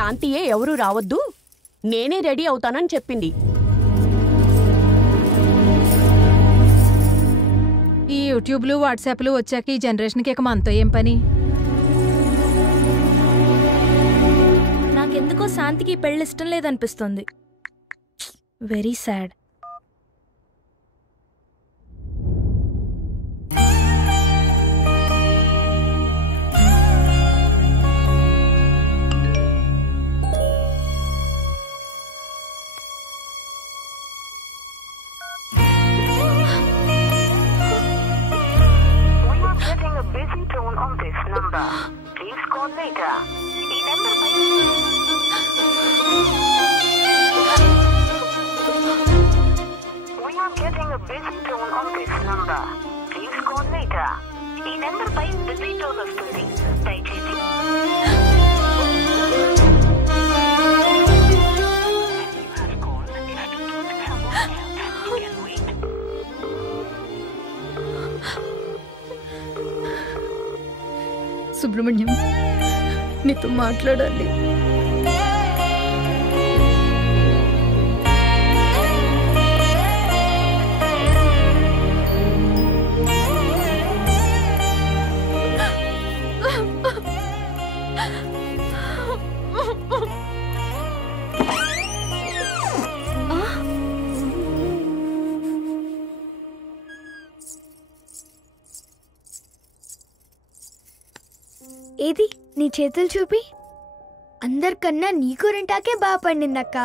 శాంతియే ఎవరూ రావద్దు, నేనే రెడీ అవుతానని చెప్పింది. ఈ యూట్యూబ్లు వాట్సాప్లు వచ్చాక ఈ జనరేషన్కి ఇక మనతో ఏం పని? నాకెందుకో శాంతికి పెళ్ళి ఇష్టం లేదనిపిస్తుంది. Very sad. సుబ్రహ్మణ్యం, నీతో మాట్లాడాలి. ఏది నీ చేతులు చూపి. అందరికన్నా నీ గోరింటాకే బాగా పండిందక్క.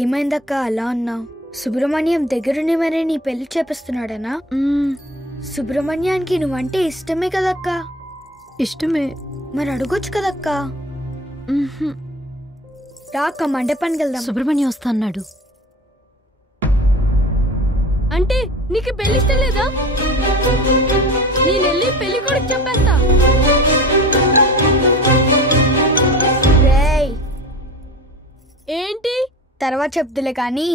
ఏమైందక్క అలా అన్నావు? సుబ్రహ్మణ్యం దగ్గరుండి మరే నీ పెళ్లి చేపిస్తున్నాడనా? సుబ్రహ్మణ్యానికి నువ్వంటే ఇష్టమే కదక్క. ఇష్టమే. మరి అడగొచ్చు కదక్క. రాక మండపానికి వెళ్దాం. సుబ్రహ్మణ్యం వస్తా అన్నాడు. అంటే నీకు పెళ్లి ఇష్టం లేదా? నేనెళ్ళి పెళ్లి కూడా చెప్పేస్తా. ఏంటి తర్వాత చెప్తులే కానీ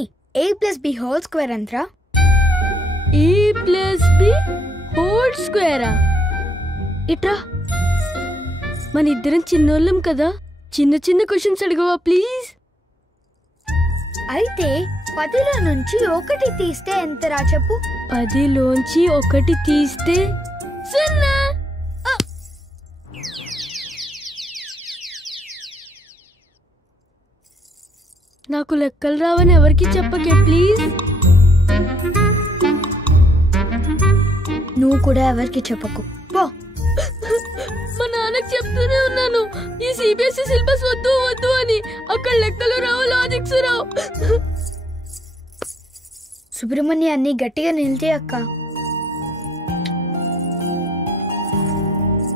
a+b² ఎంతరా? a+b² ఇట్రా. మన ఇద్దరం చిన్నోళ్ళం కదా, చిన్న చిన్న క్వశ్చన్స్ అడగవా ప్లీజ్? అయితే 10లో నుంచి 1 తీస్తే ఎంతరా చెప్పు? 10లోంచి 1 తీస్తే 0. నాకు లెక్కలు రావని ఎవరికి చెప్పకే ప్లీజ్. నువ్వు కూడా ఎవరికి చెప్పకు పో. మా నాన్నకి చెప్తూనే ఉన్నాను ఈ సిబిఎస్ఈ సిలబస్ వద్దు వద్దు అని. అక్కడ లెక్కలు రావు, లాజిక్స్ రావు. సుబ్రహ్మణ్యాన్ని గట్టిగా నిలితే అక్క.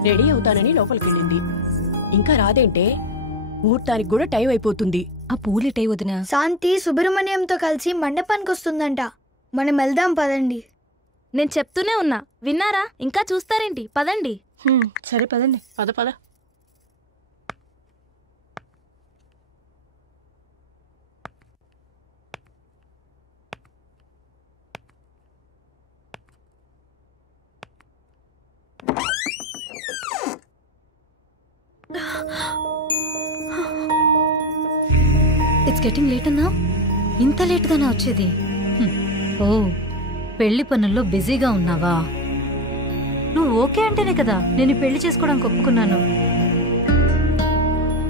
రెడీ అవుతానని లోపలికెళ్ళింది, ఇంకా రాదేంటే? ముహూర్తానికి కూడా టైం అయిపోతుంది. ఆ పూలిటై వదినా. శాంతి సుబ్రహ్మణ్యంతో కలిసి మండపానికి వస్తుందంట. మనం వెళ్దాం పదండి. నేను చెప్తూనే ఉన్నా, విన్నారా? ఇంకా చూస్తారేంటి? పదండి. సరే పదండి. పద పద. ఇట్స్ గెటింగ్ లేట్ అన్నా. ఇంత లేట్గానా వచ్చేది? ఓ, పెళ్లి పనుల్లో బిజీగా ఉన్నావా? నువ్వు ఓకే అంటేనే కదా నేను పెళ్లి చేసుకోవడానికి ఒప్పుకున్నాను.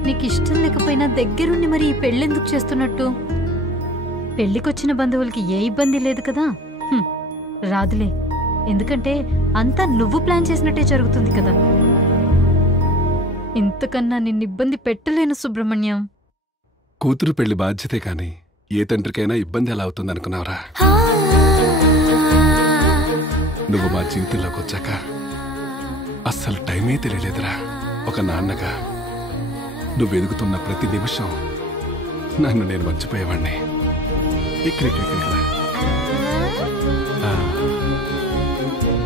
నీకు ఇష్టం లేకపోయినా దగ్గరుండి మరి ఈ పెళ్ళెందుకు చేస్తున్నట్టు? పెళ్లికొచ్చిన బంధువులకి ఏ ఇబ్బంది లేదు కదా? రాదులే, ఎందుకంటే అంతా నువ్వు ప్లాన్ చేసినట్టే జరుగుతుంది కదా. ఇంతకన్నా నిన్ను ఇబ్బంది పెట్టలేను సుబ్రహ్మణ్యం. కూతురు పెళ్లి బాధ్యతే కాని ఏ తండ్రికైనా ఇబ్బంది ఎలా అవుతుందనుకున్నావురా? నువ్వు మా జీవితంలోకి వచ్చాక అస్సలు టైమే తెలియలేదురా. ఒక నాన్నగా నువ్వు ఎదుగుతున్న ప్రతి నిమిషం నన్ను నేను మర్చిపోయేవాణ్ణి. ఇక్కడ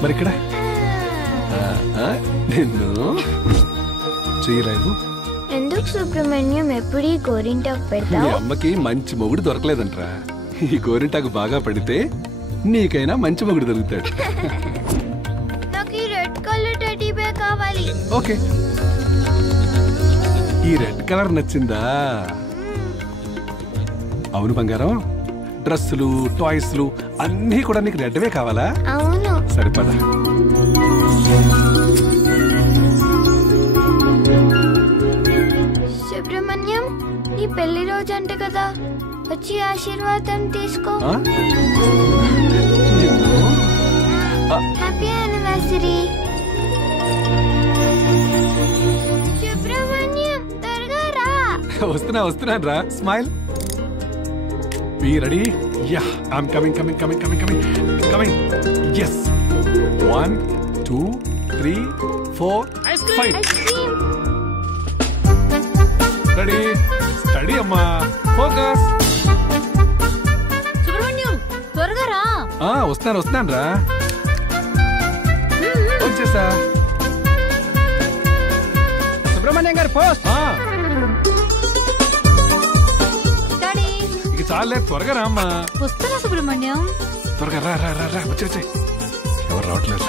మరిక్కడ నిన్ను చేయలేవు. ఎందుకు సుబ్రహ్మణ్యం ఎప్పుడు ఈ గోరింటాకు పెడతావు? మీ అమ్మకి మంచి మొగుడు దొరకలేదంట్రా. ఈ గోరింటాకు బాగా పడితే నీకైనా మంచి మొగుడు దొరుకుతాడు. నాకు ఈ రెడ్ కలర్ టెడ్డీ బేర్ కావాలి. ఓకే. ఈ రెడ్ కలర్ నచ్చిందా? అవును బంగారం, డ్రెస్సులు టాయ్స్లు అన్నీ కూడా నీకు రెడ్వే కావాలా? అవును. సరిపదా. సుబ్రహ్మణ్యం, నీ పెళ్లి రోజు అంట కదా, వచ్చి ఆశీర్వాదం తీసుకో. Happy anniversary. సుబ్రహ్మణ్యం, త్వరగా రా. వస్తున్నాను రా. Smile. Be ready? Yeah, I'm coming. Yes. 1, 2, 3, 4, 5. Ready? Steady, amma. Focus. Subrahmanyam, త్వరగా రా. వస్తున్నాను రా. వచ్చేసా. సుబ్రహ్మణ్యం గారు పోస్ట్. ఇక చాలే, త్వరగా రా అమ్మా. వస్తున్నా సుబ్రహ్మణ్యం. త్వరగా రా. వచ్చే. ఎవరు రావట్లేదు.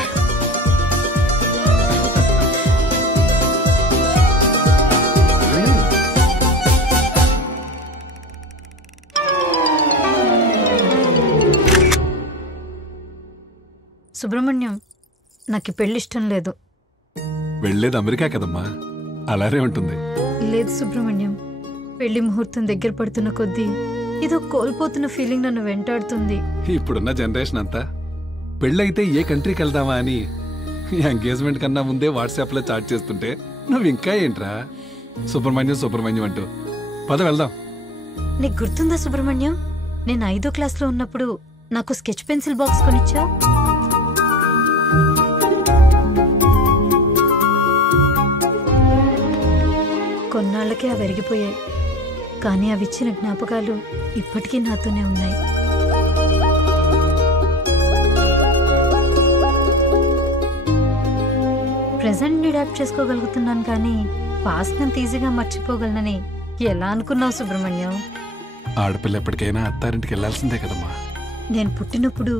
సుబ్రహ్మణ్యం, నాకు పెళ్లి ఇష్టం లేదు. వెళ్ళేది అమెరికా కదమ్మా, అలానే ఉంటుంది. లేదు సుబ్రహ్మణ్యం, పెళ్లి ముహూర్తం దగ్గర పడుతున్న కొద్దీ ఏదో కోల్పోతున్న ఫీలింగ్ నన్ను వెంటాడుతుంది. ఇప్పుడున్న జనరేషన్ అంతా పెళ్ళైతే ఏ కంట్రీకి వెళ్దామా అని ఎంగేజ్మెంట్ కన్నా ముందే వాట్సాప్ లో చాట్ చేస్తుంటే నువ్వు ఇంకా ఏంట్రా సుబ్రహ్మణ్యం అంటూ. పద వెళ్దాం. నీకు గుర్తుందా సుబ్రహ్మణ్యం, నేను 5వ క్లాస్లో ఉన్నప్పుడు నాకు స్కెచ్ పెన్సిల్ బాక్స్ కొనిచ్చావు? కొన్నాళ్ళకే అవి విరిగిపోయాయి, కానీ అవి ఇచ్చిన జ్ఞాపకాలు ఇప్పటికీ నాతోనే ఉన్నాయి. ప్రెజెంట్ అడాప్ట్ చేసుకోగలుగుతున్నాను, కానీ పాస్ట్ నంత ఈజీగా మర్చిపోగలనని ఎలా అనుకున్నావు సుబ్రహ్మణ్యం? ఆడపిల్ల ఎప్పటికైనా అత్తారింటికి వెళ్లాల్సిందే కదమ్మా. నేను పుట్టినప్పుడు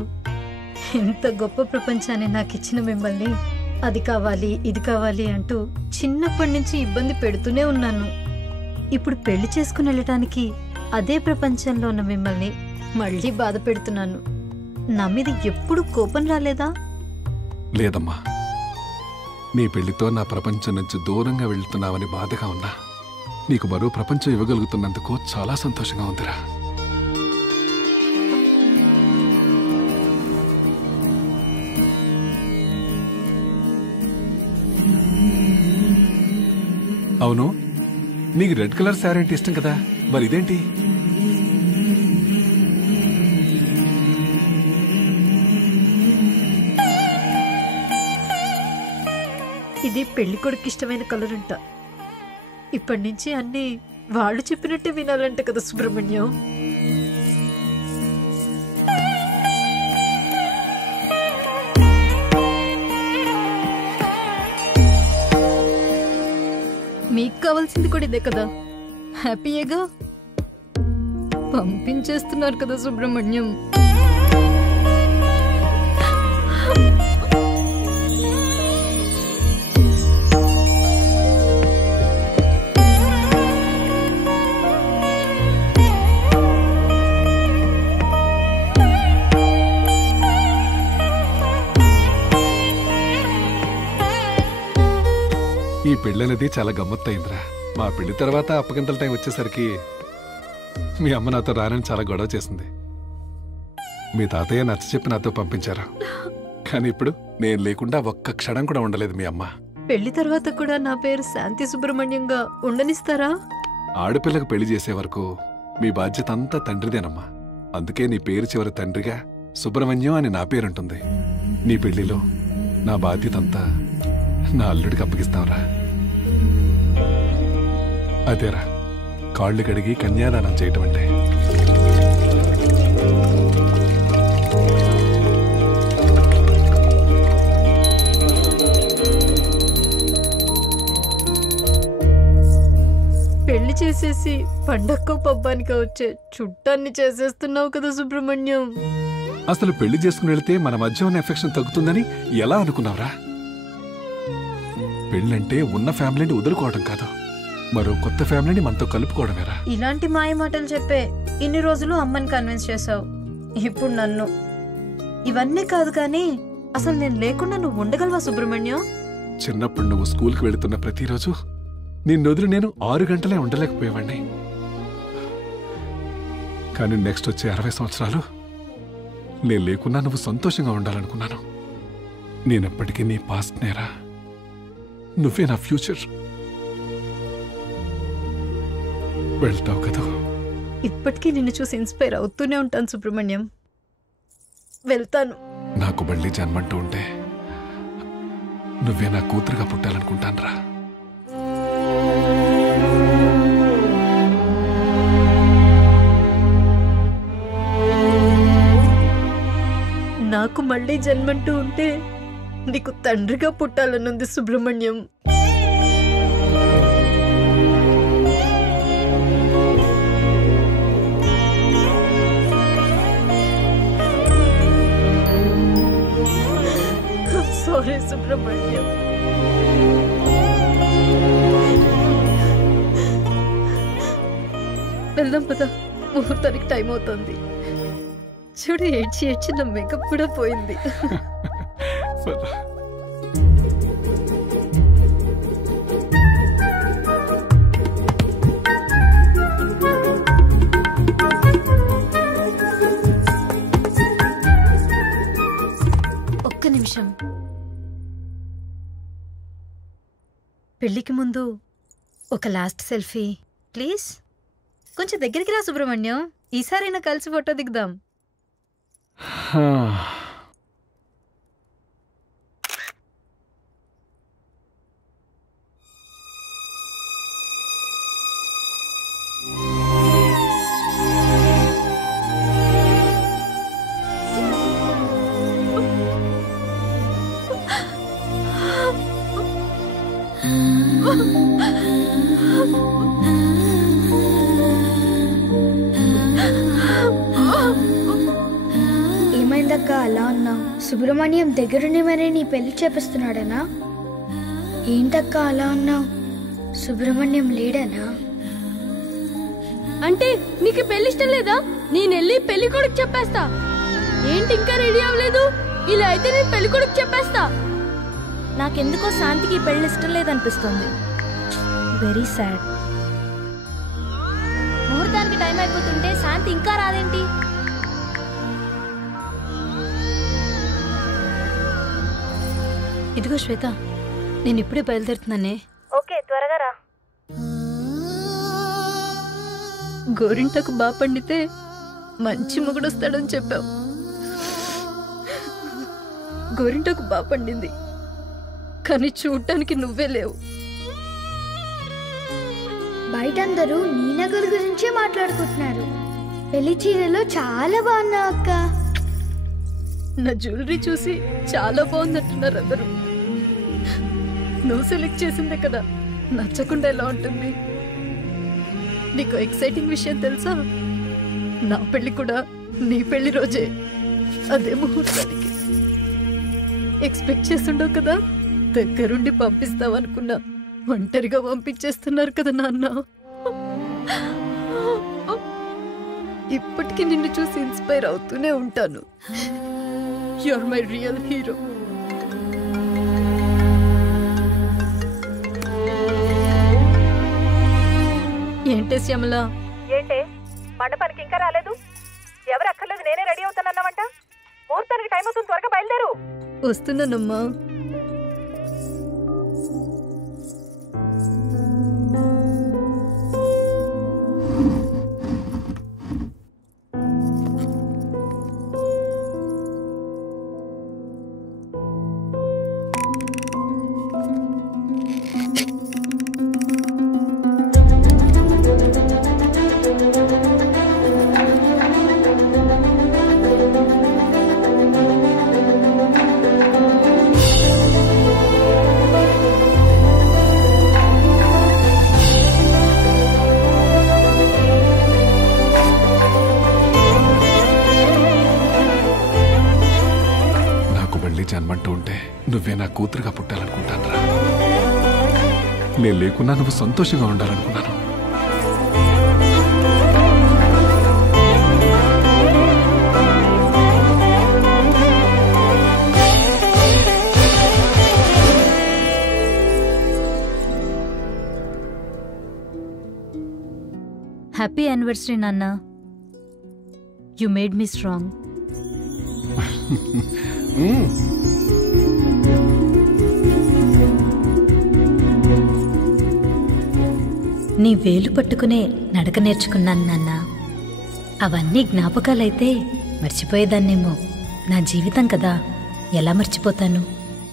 ఎంత గొప్ప ప్రపంచాన్ని నాకు ఇచ్చిన మిమ్మల్ని అది కావాలి ఇది కావాలి అంటూ చిన్నప్పటి నుంచి ఇబ్బంది పెడుతూనే ఉన్నాను. ఇప్పుడు పెళ్లి చేసుకుని వెళ్ళటానికి అదే ప్రపంచంలో ఉన్న మిమ్మల్ని మళ్ళీ బాధ పెడుతున్నాను. నా మీద ఎప్పుడు కోపం రాలేదా? లేదమ్మా, నీ పెళ్లితో నా ప్రపంచం నుంచి దూరంగా వెళ్తున్నావని బాధగా ఉన్నా నీకు మరో ప్రపంచం ఇవ్వగలుగుతున్నందుకు చాలా సంతోషంగా ఉందిరా. అవును, నీకు రెడ్ కలర్ శారీ అంటే ఇష్టం కదా, మరి ఇదేంటి? ఇది పెళ్లి కొడుకు ఇష్టమైన కలర్ అంట. ఇప్పటి నుంచి అన్ని వాళ్ళు చెప్పినట్టే వినాలంట కదా సుబ్రహ్మణ్యం. మీకు కావాల్సింది కూడా ఇదే కదా, హ్యాపీయేగా. పంపించేస్తున్నారు కదా సుబ్రహ్మణ్యం. ఈ పెళ్ళనేది చాలా గమ్మత్తయిందిరా. మా పెళ్లి తర్వాత అప్పగింతల టైం వచ్చేసరికి మీ అమ్మ నాతో రానని చాలా గొడవ చేసింది. మీ తాతయ్య నచ్చ చెప్పి నాతో పంపించారు, కానీ ఇప్పుడు నేను లేకుండా ఒక్క క్షణం కూడా ఉండలేదు మీ అమ్మ. పెళ్లి తర్వాత కూడా నా పేరు శాంతి సుబ్రహ్మణ్యంగా ఉండనిస్తారా? ఆడపిల్లకు పెళ్లి చేసే వరకు మీ బాధ్యత అంతా తండ్రిదేనమ్మా. అందుకే నీ పేరు చివరి తండ్రిగా సుబ్రహ్మణ్యం అని నా పేరుంటుంది. నీ పెళ్లిలో నా బాధ్యత అంతా నా అల్లుడికి అప్పగిస్తాంరా. అదేరా కాళ్ళు కడిగి కన్యాదానం చేయటం అంటే. పెళ్లి చేసేసి పండక్కో పబ్బానికి వచ్చే చుట్టాన్ని చేసేస్తున్నావు కదా సుబ్రహ్మణ్యం. అసలు పెళ్లి చేసుకుని వెళితే మన మధ్య ఉన్న ఎఫెక్షన్ తగ్గుతుందని ఎలా అనుకున్నావురా? పెళ్ళంటే ఉన్న ఫ్యామిలీని వదులుకోవడం కాదు, మరో కొత్త ఫ్యామిలీని మనతో కలుపుకోవడమేరా. ఇలాంటి మాయ మాటలు చెప్పే ఇన్ని రోజులు అమ్మని కన్విన్స్ చేసావు, ఇప్పుడు నన్ను. ఇవన్నీ కాదు కానీ అసలు నేను లేకుండా నువ్వు ఉండగలవా సుబ్రహ్మణ్యం? చిన్నప్పుడు నువ్వు స్కూల్కి వెళుతున్న ప్రతిరోజు నిన్ను వదిలి నేను 6 గంటలే ఉండలేకపోయేవాణ్ణి. కానీ నెక్స్ట్ వచ్చే 60 సంవత్సరాలు నేను లేకున్నా నువ్వు సంతోషంగా ఉండాలనుకున్నాను. నేనెప్పటికీ నీ పాస్ట్ నేరా, నువ్వే నా ఫ్యూచర్. వెళ్తావు కదా? ఇప్పటికీ నిన్ను చూసి ఇన్స్పైర్ అవుతూనే ఉంటాను సుబ్రహ్మణ్యం. వెళ్తాను. నాకు మళ్ళీ జన్మంటూ ఉంటే నువ్వే నా కూతురుగా పుట్టాలనుకుంటానురా. నాకు మళ్ళీ జన్మంటూ ఉంటే నీకు తండ్రిగా పుట్టాలనుంది సుబ్రహ్మణ్యం. సారీ సుబ్రహ్మణ్యం. వెళ్దాం పద, ముహూర్తానికి టైం అవుతుంది. చూడు, ఏడ్చి ఏడ్చి నా మేకప్ కూడా పోయింది. ఒక్క నిమిషం. పెళ్లికి ముందు ఒక లాస్ట్ సెల్ఫీ ప్లీజ్. కొంచెం దగ్గరికి రా సుబ్రహ్మణ్యం, ఈసారైనా కలిసి ఫోటో దిగుదాం. ఏమైందక్క అలా ఉన్నావు? సుబ్రహ్మణ్యం దగ్గరుండి మరీ నీ పెళ్లి చేపిస్తున్నాడనా? ఏంటక్క అలా ఉన్నావు? సుబ్రహ్మణ్యం లేడనా? అంటే నీకు పెళ్లి ఇష్టం లేదా? నేనెళ్ళి పెళ్లి కొడుకు చెప్పేస్తా. ఏంటి ఇంకా రెడీ అవ్వలేదు? ఇలా అయితే నేను పెళ్లి కొడుకు చెప్పేస్తా. నాకెందుకో శాంతికి పెళ్లి ఇష్టం లేదనిపిస్తుంది. Very sad. ముహూర్తానికి టైం అయిపోతుంటే శాంతి ఇంకా రాదేంటి? ఇదిగో శ్వేత, నేను ఇప్పుడే బయలుదేరుతున్నానే. ఓకే, త్వరగా రా. గోరింటకు బాగా పండితే మంచి మొగుడొస్తాడని చెప్పావు. గోరింటకు బాగా పండింది, కానీ చూడటానికి నువ్వే లేవు. బయట అందరూ నీ నగలు గురించే మాట్లాడుకుంటున్నారు. పెళ్లి చీరలో చాలా బాగున్నావు అక్క. నా జ్యువెలరీ చూసి చాలా బాగుందంటున్నారు అందరూ. నువ్వు సెలెక్ట్ చేసిందే కదా, నచ్చకుండా ఎలా ఉంటుంది? నీకు ఎక్సైటింగ్ విషయం తెలుసా? నా పెళ్లి కూడా నీ పెళ్లి రోజే, అదే ముహూర్తానికి. ఎక్స్పెక్ట్ చేస్తుండవు కదా, దగ్గరుండి పంపిస్తావనుకున్నా, ఒంటరిగా పంపించేస్తున్నారు కదా నాన్న. ఇప్పటికీ నిన్ను చూసి ఇన్స్పైర్ అవుతూనే ఉంటాను. You are my real hero. ఏంటే శ్యామల? ఏంటే మండపానికి ఇంకా రాలేదు? ఎవరు అక్కర్లేదు, నేనే రెడీ అవుతానన్నావంట. ముహూర్తానికి టైం అవుతుంది, త్వరగా బయలుదేరు. వస్తున్నానమ్మా. జన్మంటూ ఉంటే నువ్వే నా కూతురుగా పుట్టాలనుకుంటానురా. నేను లేకున్నా నువ్వు సంతోషంగా ఉండాలనుకున్నాను. హ్యాపీ యానివర్సరీ నాన్న. You made me strong. నీ వేలు పట్టుకునే నడక నేర్చుకున్నాను నాన్న. అవన్నీ జ్ఞాపకాలైతే మర్చిపోయేదాన్నేమో. నా జీవితం కదా, ఎలా మర్చిపోతాను?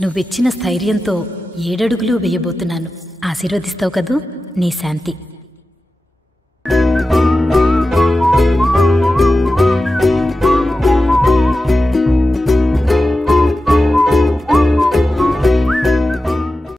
నువ్విచ్చిన స్థైర్యంతో 7 అడుగులు వేయబోతున్నాను. ఆశీర్వదిస్తావు కదూ? నీ శాంతి.